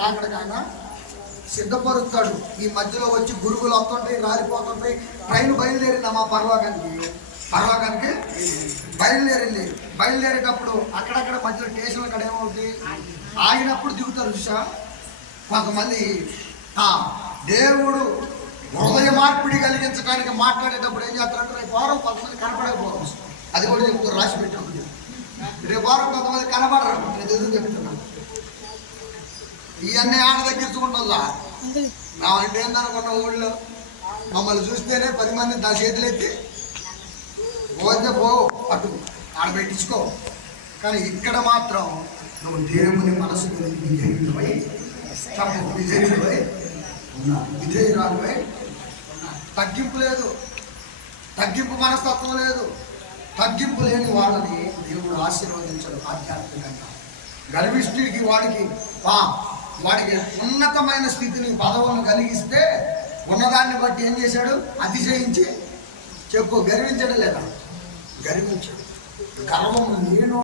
రాకడికి ఆయన సిద్ధపరుస్తాడు. ఈ మధ్యలో వచ్చి గురుగులు వస్తుంటాయి, రాలిపోతుంటాయి. ట్రైన్ బయలుదేరిందమ్మా పర్వాకానికి బయలుదేరేటప్పుడు అక్కడక్కడ మధ్యలో స్టేషన్ అక్కడ ఏమవుతుంది, ఆగినప్పుడు దిగుతారు చూసా కొంతమంది. దేవుడు హృదయ మార్పిడి కలిగించడానికి మాట్లాడేటప్పుడు ఏం చేస్తారంటే రేపు వారం కొంతమంది కనపడకపోవడం, అది కూడా చెప్తారు, రాసి పెట్టాము. రేపు వారం కొంతమంది కనపడరు, నేను ఎదురు చెప్తున్నాను. ఇవన్నీ ఆడ తగ్గించుకుంటుందా నా అంటే ఏందనుకున్న ఊళ్ళో మమ్మల్ని చూస్తేనే 10 మంది నా చేతులు ఎత్తి పోతే పో అటు ఆడ పెట్టించుకో. కానీ ఇక్కడ మాత్రం నువ్వు దేవుని మనసు విధేయుడివై విధేయురాలువై, తగ్గింపు లేదు, తగ్గింపు మనస్తత్వం లేదు. తగ్గింపు లేని వాళ్ళని దేవుడు ఆశీర్వదించడు ఆధ్యాత్మికంగా. గర్విష్ఠుడికి వాడికి ఉన్నతమైన స్థితిని పదవులను కలిగిస్తే ఉన్నదాన్ని బట్టి ఏం చేశాడు, అతిశయించి చెప్పు, గర్వించడం లేదా? గర్వించాడు. గర్వము నేను